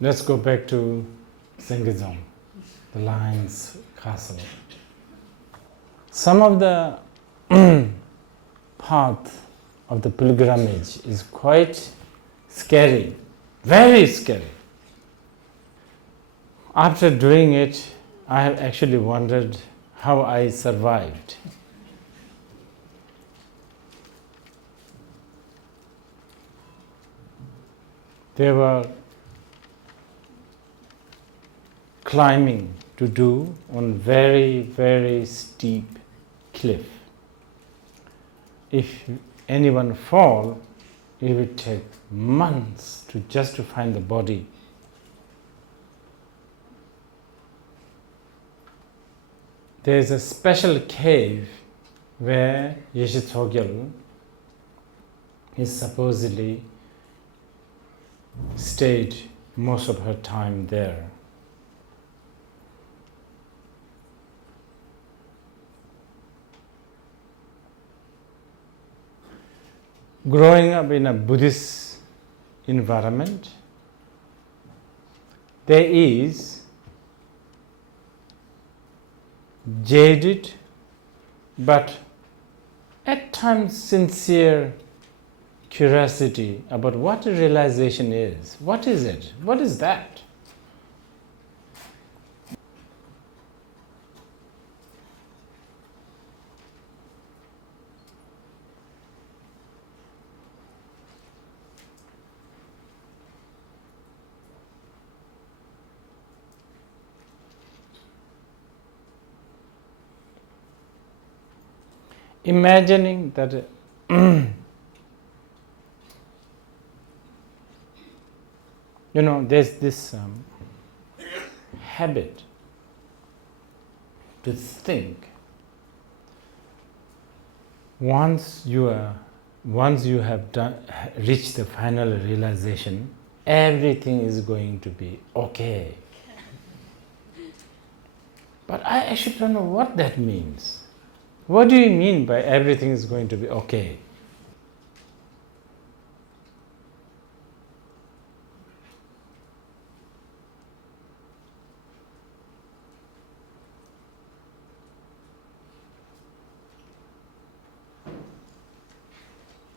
Let's go back to Sengezong, the lion's castle. Some of the path of the pilgrimage is quite scary, very scary. After doing it, I have actually wondered how I survived. They were climbing to do on very, very steep cliff. If anyone fall, it would take months just to find the body. There is a special cave where Yeshe Tsogyal is supposedly stayed most of her time there. Growing up in a Buddhist environment, there is jaded but at times sincere curiosity about what realization is. What is it? What is that? Imagining that there's this habit to think once you have reached the final realization, everything is going to be okay. But I actually don't know what that means. What do you mean by everything is going to be okay?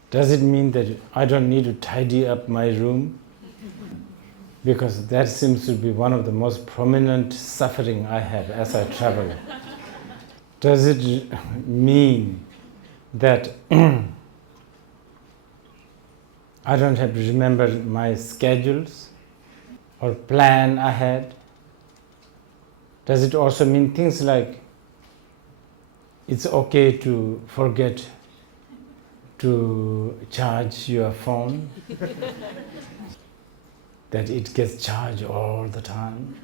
Does it mean that I don't need to tidy up my room? Because that seems to be one of the most prominent suffering I have as I travel. Does it mean that I don't have to remember my schedules or plan ahead? Does it also mean things like it's okay to forget to charge your phone? That it gets charged all the time?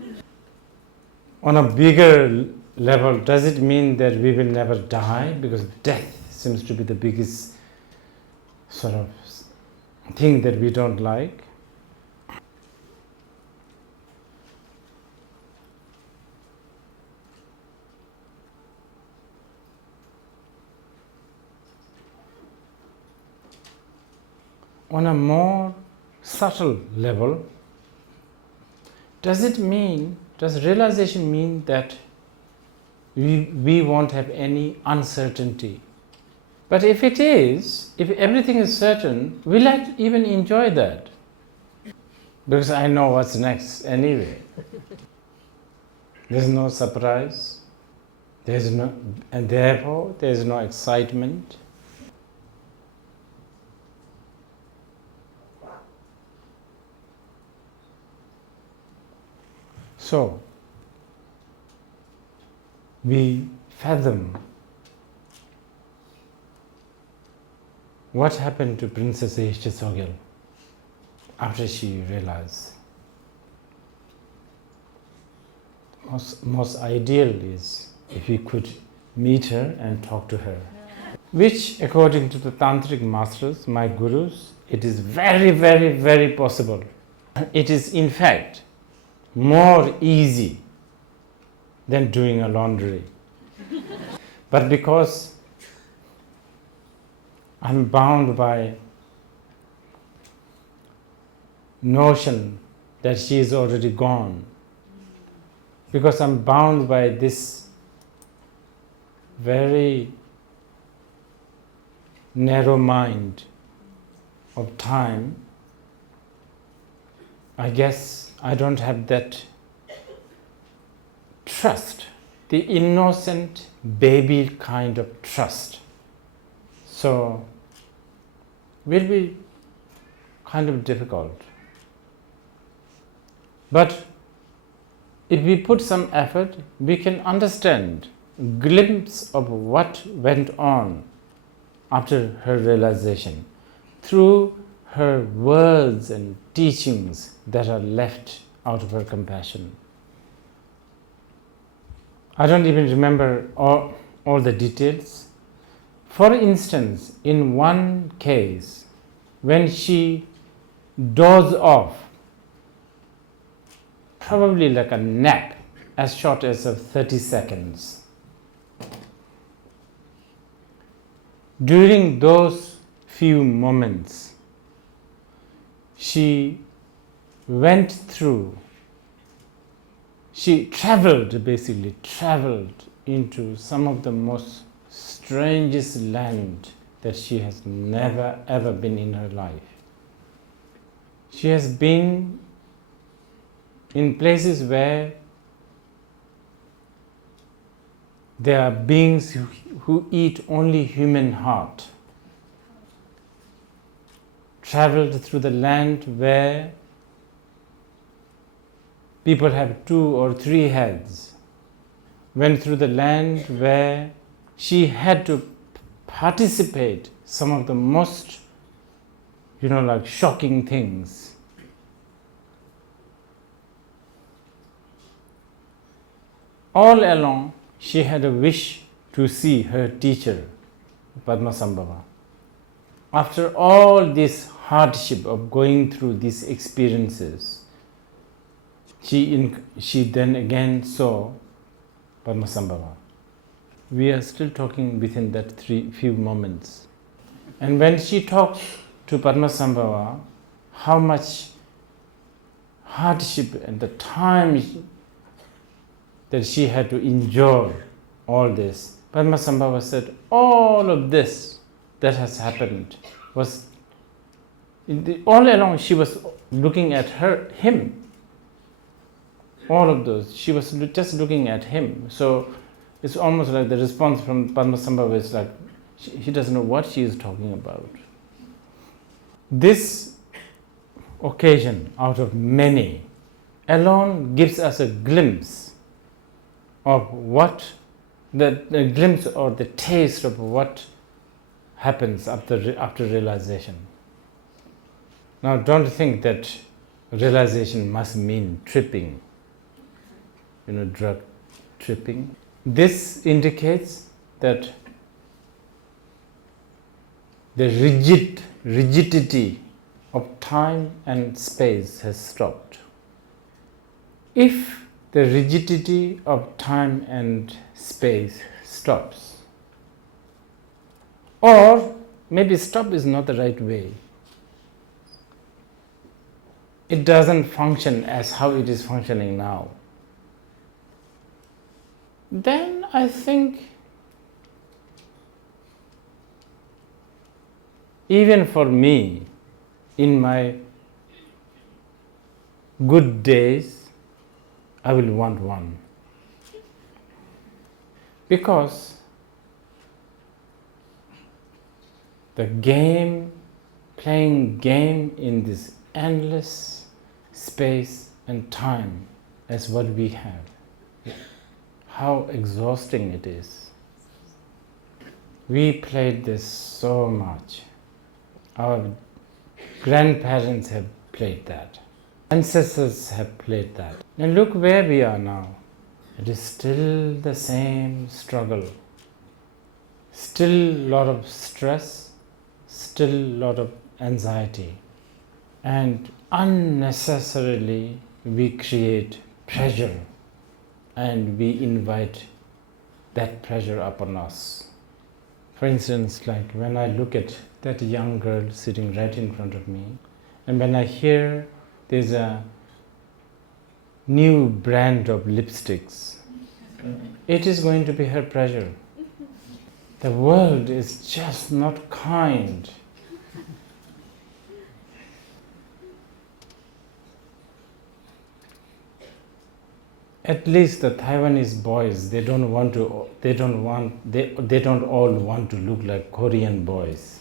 On a bigger level, does it mean that we will never die? Because death seems to be the biggest sort of thing that we don't like. On a more subtle level, does realization mean that we won't have any uncertainty? But if everything is certain, will I even enjoy that? Because I know what's next anyway. There's no surprise, and therefore there's no excitement. So, we fathom what happened to Princess Yeshe Tsogyal after she realized. Most ideal is if we could meet her and talk to her, which according to the Tantric masters, my gurus, it is very, very, very possible. It is in fact more easy than doing a laundry. But because I'm bound by notion that she is already gone, because I'm bound by this very narrow mind of time. I guess I don't have that trust, the innocent baby kind of trust. So will be kind of difficult. But if we put some effort, we can understand a glimpse of what went on after her realization through her words and teachings that are left out of her compassion. I don't even remember all the details. For instance, in one case, when she dozed off, probably like a nap as short as of 30 seconds. During those few moments, she traveled into some of the most strangest land that she has never ever been in her life. She has been in places where there are beings who eat only human heart. Traveled through the land where people have 2 or 3 heads. Went through the land where she had to participate some of the most, like shocking things. All along, she had a wish to see her teacher, Padmasambhava. After all this hardship of going through these experiences, she then again saw Padmasambhava. We are still talking within that few moments. And when she talked to Padmasambhava, how much hardship and the time that she had to endure all this, Padmasambhava said, all of this that has happened was, all along she was looking at him. All of those, she was just looking at him. So it's almost like the response from Padmasambhava is like, he doesn't know what she is talking about. This occasion out of many alone gives us a glimpse of the glimpse or the taste of what happens after realization. Now don't think that realization must mean tripping, drug tripping. This indicates that the rigidity of time and space has stopped. If the rigidity of time and space stops, or maybe stop is not the right way, it doesn't function as how it is functioning now, then I think even for me, in my good days, I will want one. Because playing game in this endless space and time is what we have. How exhausting it is. We played this so much. Our grandparents have played that. Ancestors have played that. And look where we are now. It is still the same struggle. Still a lot of stress, still a lot of anxiety. And unnecessarily we create pressure and we invite that pressure upon us. For instance, like when I look at that young girl sitting right in front of me, and when I hear there's a new brand of lipsticks. It is going to be her pleasure. The world is just not kind. At least the Taiwanese boys, they don't all want to look like Korean boys.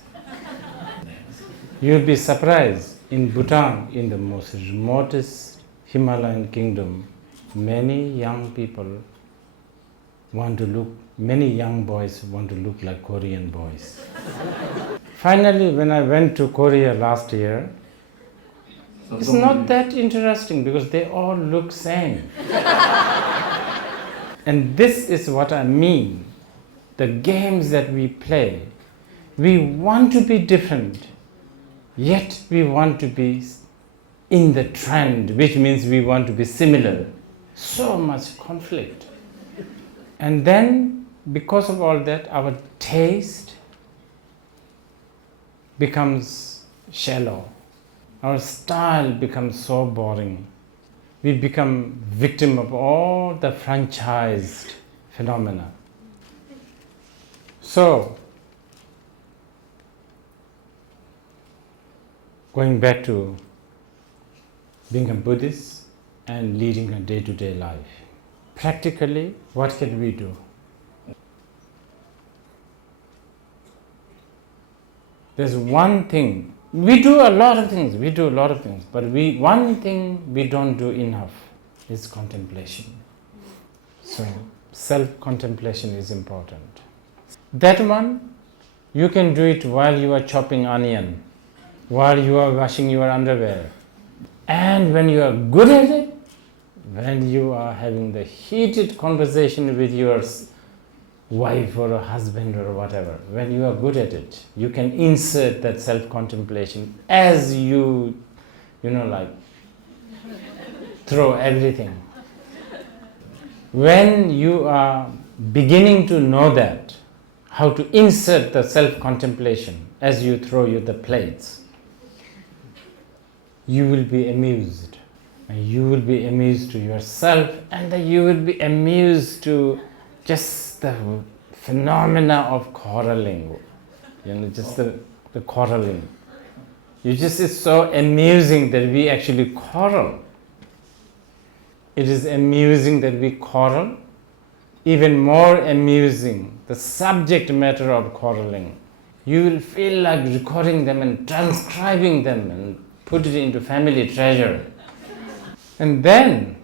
You'll be surprised, in Bhutan, in the most remotest Himalayan kingdom, many young boys want to look like Korean boys. Finally, when I went to Korea last year, it's not that interesting because they all look same. And this is what I mean. The games that we play, we want to be different, yet we want to be in the trend, which means we want to be similar. So much conflict. And then, because of all that, our taste becomes shallow. Our style becomes so boring. We become victim of all the franchised phenomena. So, going back to being a Buddhist and leading a day-to-day life, practically, what can we do? There's one thing. We do a lot of things, but one thing we don't do enough is contemplation. So, self-contemplation is important. That one, you can do it while you are chopping onion, while you are washing your underwear. And when you are good at it, when you are having the heated conversation with your wife or a husband or whatever, when you are good at it, you can insert that self-contemplation as you throw everything. When you are beginning to know that, how to insert the self-contemplation as you throw the plates, you will be amused. You will be amused to yourself, and you will be amused to just the phenomena of quarreling, just the quarreling. It's so amusing that we actually quarrel. It is amusing that we quarrel. Even more amusing, the subject matter of quarreling. You will feel like recording them and transcribing them and put it into family treasure. And then,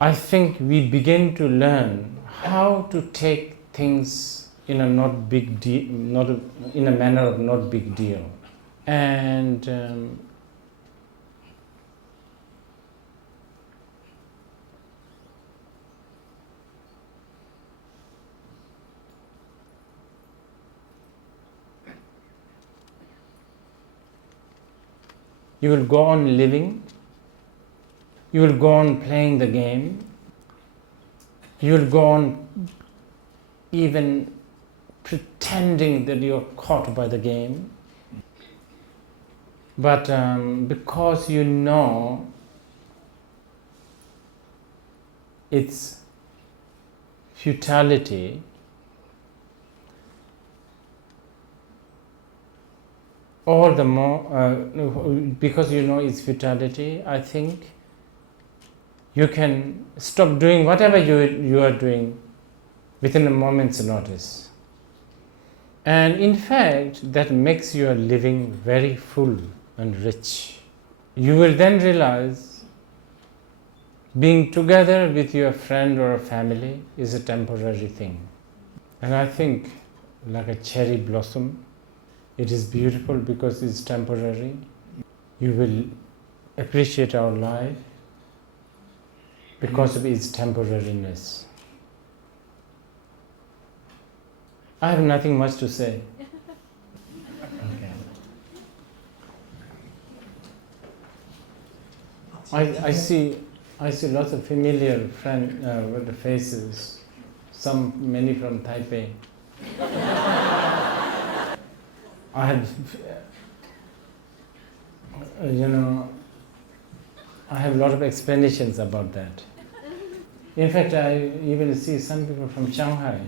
I think we begin to learn how to take things in a manner of not big deal. And you will go on living. You will go on playing the game. You will go on even pretending that you are caught by the game. But because you know its futility, all the more, because you know its futility, I think you can stop doing whatever you are doing within a moment's notice. And in fact, that makes your living very full and rich. You will then realize being together with your friend or a family is a temporary thing. And I think, like a cherry blossom, it is beautiful because it's temporary. You will appreciate our life because of its temporariness. I have nothing much to say. Okay. I see lots of familiar with the faces, many from Taipei. I had, I have a lot of explanations about that. In fact, I even see some people from Shanghai.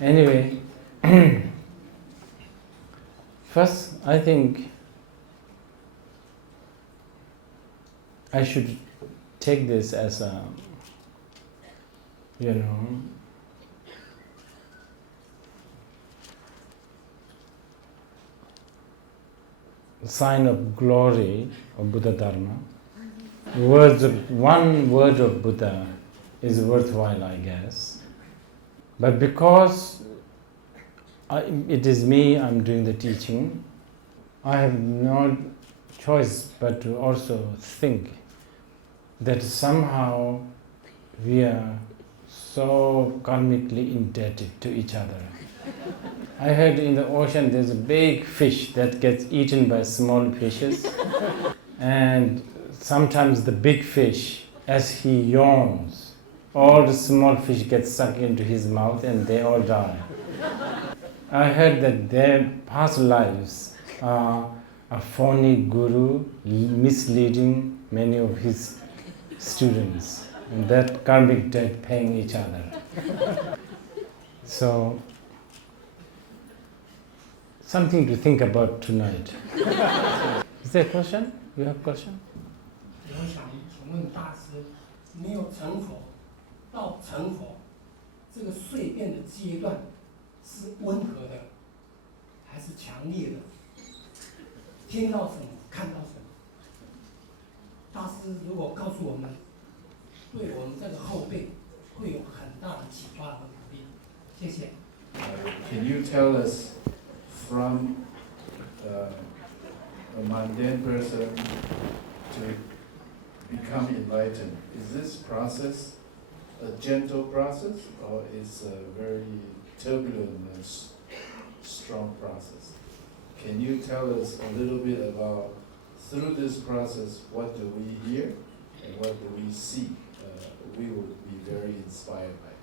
Anyway, first, I think I should take this as a, sign of glory of Buddha Dharma. One word of Buddha is worthwhile, I guess. But because it is me, I'm doing the teaching, I have no choice but to also think that somehow we are so karmically indebted to each other. I heard in the ocean there's a big fish that gets eaten by small fishes, and sometimes the big fish, as he yawns, all the small fish get sucked into his mouth and they all die. I heard that their past lives are a phony guru misleading many of his students, and that karmic debt paying each other. So, something to think about tonight. Is there a question? You have a question? 我想请问大师，没有成佛到成佛这个蜕变的阶段，是温和的，还是强烈的？听到什么，看到什么？大师如果告诉我们，对我们这个后辈会有很大的启发和鼓励。谢谢。Can you tell us from a mundane person to become enlightened? Is this process a gentle process, or is a very turbulent and strong process? Can you tell us a little bit about, through this process, what do we hear and what do we see? We would be very inspired by it.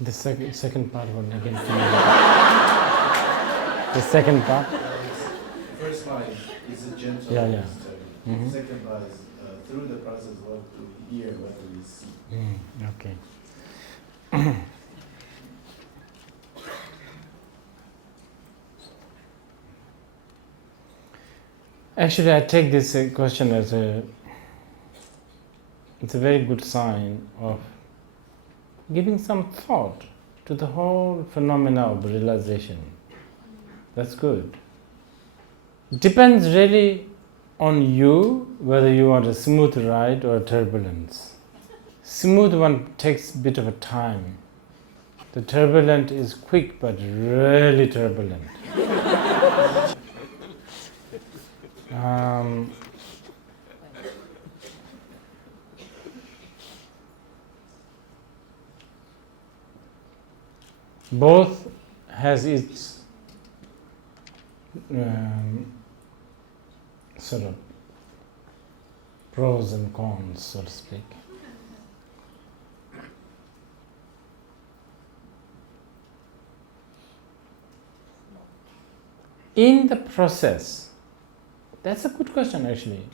The second part one again. The second part. First line is a gentle study. Mm-hmm. Second line is through the process, what do we hear, what do we see? Okay. Actually, I take this question as it's a very good sign of giving some thought to the whole phenomena of realization. That's good. It depends really on you whether you want a smooth ride or a turbulence. Smooth one takes a bit of a time. The turbulent is quick but really turbulent. Both has its sort of pros and cons, so to speak. In the process, that's a good question actually.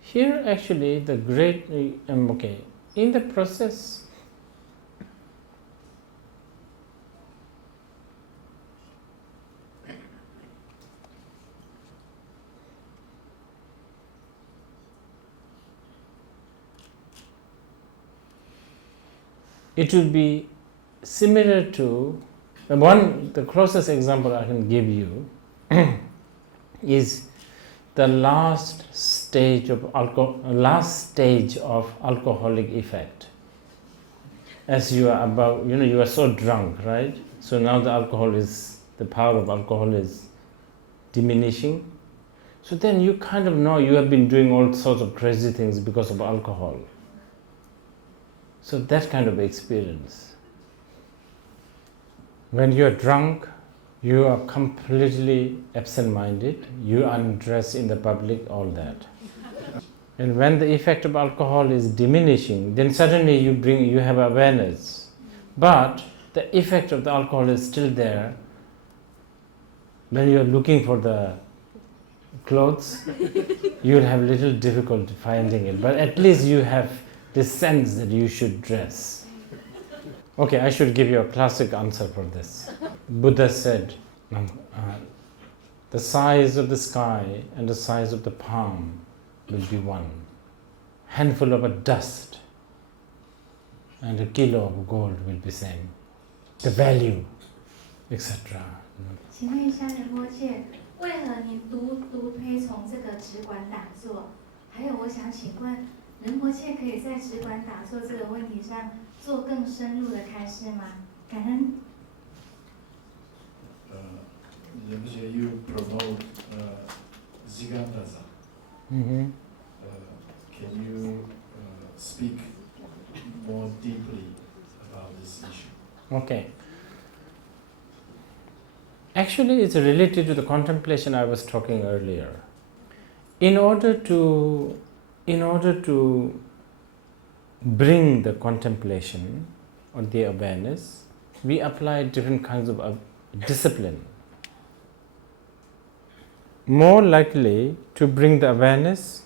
Here actually the great, in the process, it will be similar to the closest example I can give you is the last stage of alcoholic effect. As you are about, you are so drunk, right? So now the power of alcohol is diminishing. So then you kind of know you have been doing all sorts of crazy things because of alcohol. So that kind of experience. When you are drunk, you are completely absent-minded, you undress in the public, all that. And when the effect of alcohol is diminishing, then suddenly you have awareness. But the effect of the alcohol is still there. When you are looking for the clothes, you will have little difficulty finding it. But at least you have this sense that you should dress. Okay, I should give you a classic answer for this. Buddha said, the size of the sky and the size of the palm will be one. Handful of a dust and a kilo of gold will be same. The value, etc. 请问一下仁波切，为何你独推崇这个止观打坐？还有，我想请问，仁波切可以在止观打坐这个问题上做更深入的开示吗？感恩。仁波切 you promote Zigandasa. Can you speak more deeply about this issue? Okay. Actually, it's related to the contemplation I was talking earlier. In order to bring the contemplation or the awareness, we apply different kinds of discipline. More likely to bring the awareness,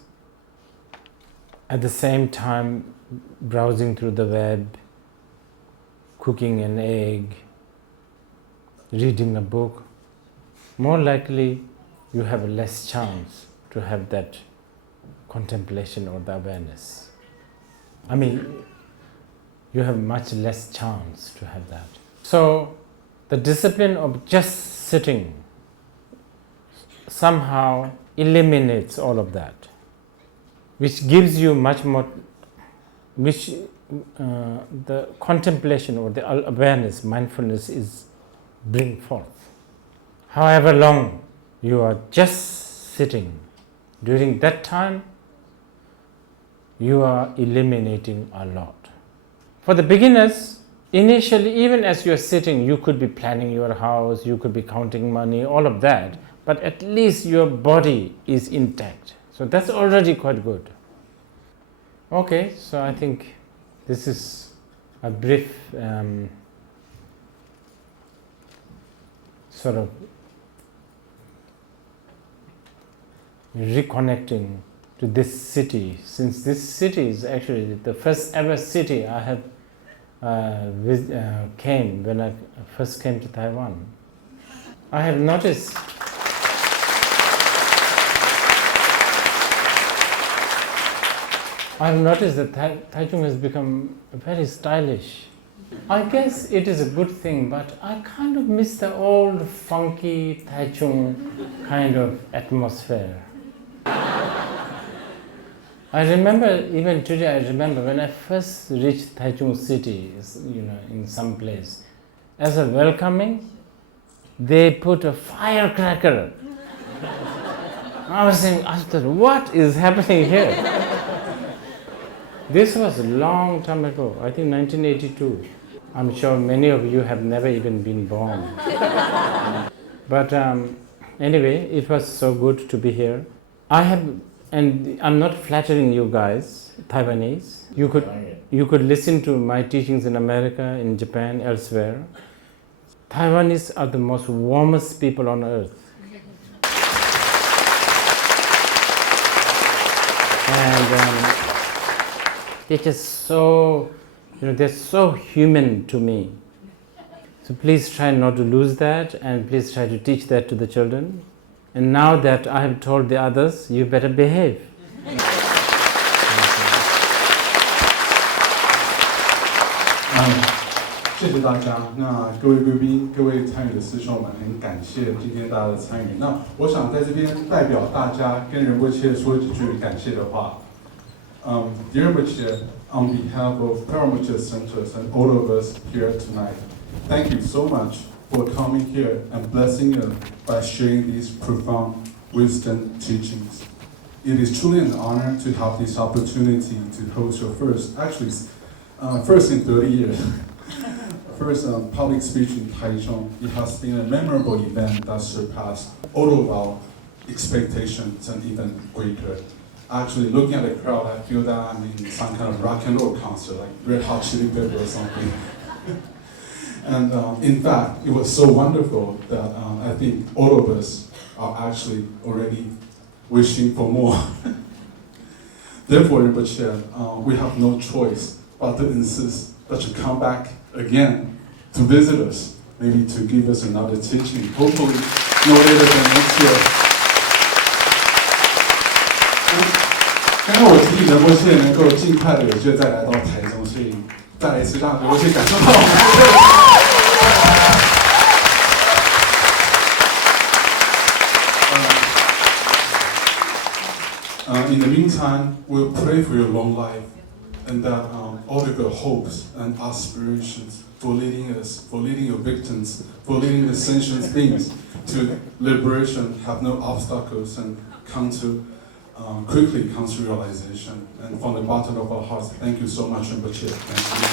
at the same time browsing through the web, cooking an egg, reading a book, more likely you have less chance to have that contemplation or the awareness. I mean, you have much less chance to have that. So, the discipline of just sitting somehow eliminates all of that, which gives you much more, which the contemplation or the awareness, mindfulness is bring forth. However long you are just sitting, during that time you are eliminating a lot. For the beginners, initially, even as you are sitting, you could be planning your house, you could be counting money, all of that, but at least your body is intact. So that's already quite good. Okay, so I think this is a brief sort of reconnecting to this city, since this city is actually the first ever city I have came when I first came to Taiwan. I have noticed that Taichung has become very stylish. I guess it is a good thing, but I kind of miss the old funky Taichung kind of atmosphere. I remember, even today I remember when I first reached Taichung city, in some place, as a welcoming, they put a firecracker. I was saying, what is happening here? This was a long time ago, I think 1982. I'm sure many of you have never even been born. But anyway, it was so good to be here. And I'm not flattering you guys, Taiwanese. You could listen to my teachings in America, in Japan, elsewhere. Taiwanese are the most warmest people on earth. And they're just so, they're so human to me. So please try not to lose that, and please try to teach that to the children. And now that I have told the others, you better behave. 谢谢大家。那各位贵宾、各位参与的师兄们，很感谢今天大家的参与。那我想在这边代表大家跟仁波切说几句感谢的话。Dear Rinpoche, on behalf of Paramucha Centers and all of us here tonight, thank you so much for coming here and blessing us by sharing these profound wisdom teachings. It is truly an honor to have this opportunity to host your first in 30 years, First, public speech in Taichung. It has been a memorable event that surpassed all of our expectations and even greater. Actually, looking at the crowd, I feel that I'm in some kind of rock and roll concert, like Red Hot Chili Peppers or something. And in fact, it was so wonderful that I think all of us are actually already wishing for more. Therefore, Rinpoche, we have no choice but to insist that you come back again to visit us, maybe to give us another teaching, hopefully no later than next year. 刚刚我提议仁波切能够尽快的有机会再来到台中，所以再来一次让仁波切感受到我们的热情。In the meantime, we'll pray for your long life and that all of your hopes and aspirations for leading us, for leading your victims, for leading the sentient beings to liberation have no obstacles and quickly come to realization. And from the bottom of our hearts, thank you so much, Rinpoche. Thank you.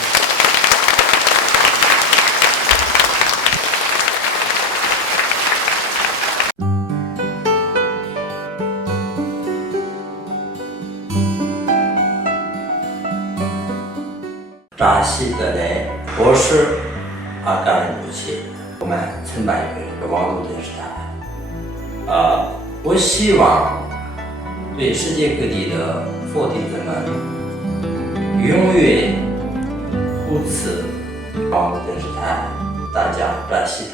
扎西德雷博士扎仁波切，我们承办一个网络电视台。我希望对世界各地的佛弟子们永远护持网络电视台，大家扎西德。